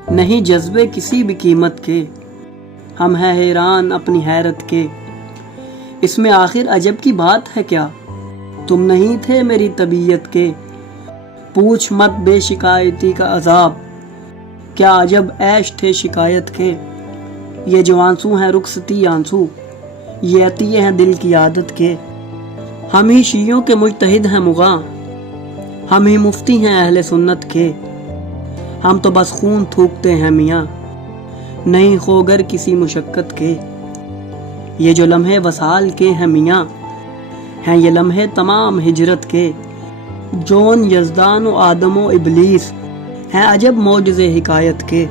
नहीं जज्बे किसी भी कीमत के, हम हैं हैरान अपनी हैरत के। इसमें आखिर अजब की बात है क्या, तुम नहीं थे मेरी तबीयत के। पूछ मत बेशिकायती का अजाब, क्या अजब ऐश थे शिकायत के। ये जो आंसू हैं रुखसती आंसू, ये अतिये हैं दिल की आदत के। हम ही शियों के मुजतहिद हैं मुगा, हम ही मुफ्ती हैं अहले सुन्नत के। हम तो बस खून थूकते हैं मियाँ, नहीं खोगर किसी मुशक्कत के। ये जो लम्हे वसाल के हैं मियाँ, हैं ये लम्हे तमाम हिजरत के। जोन यज़दान व आदम व इबलीस हैं अजब मौजज़े हिकायत के।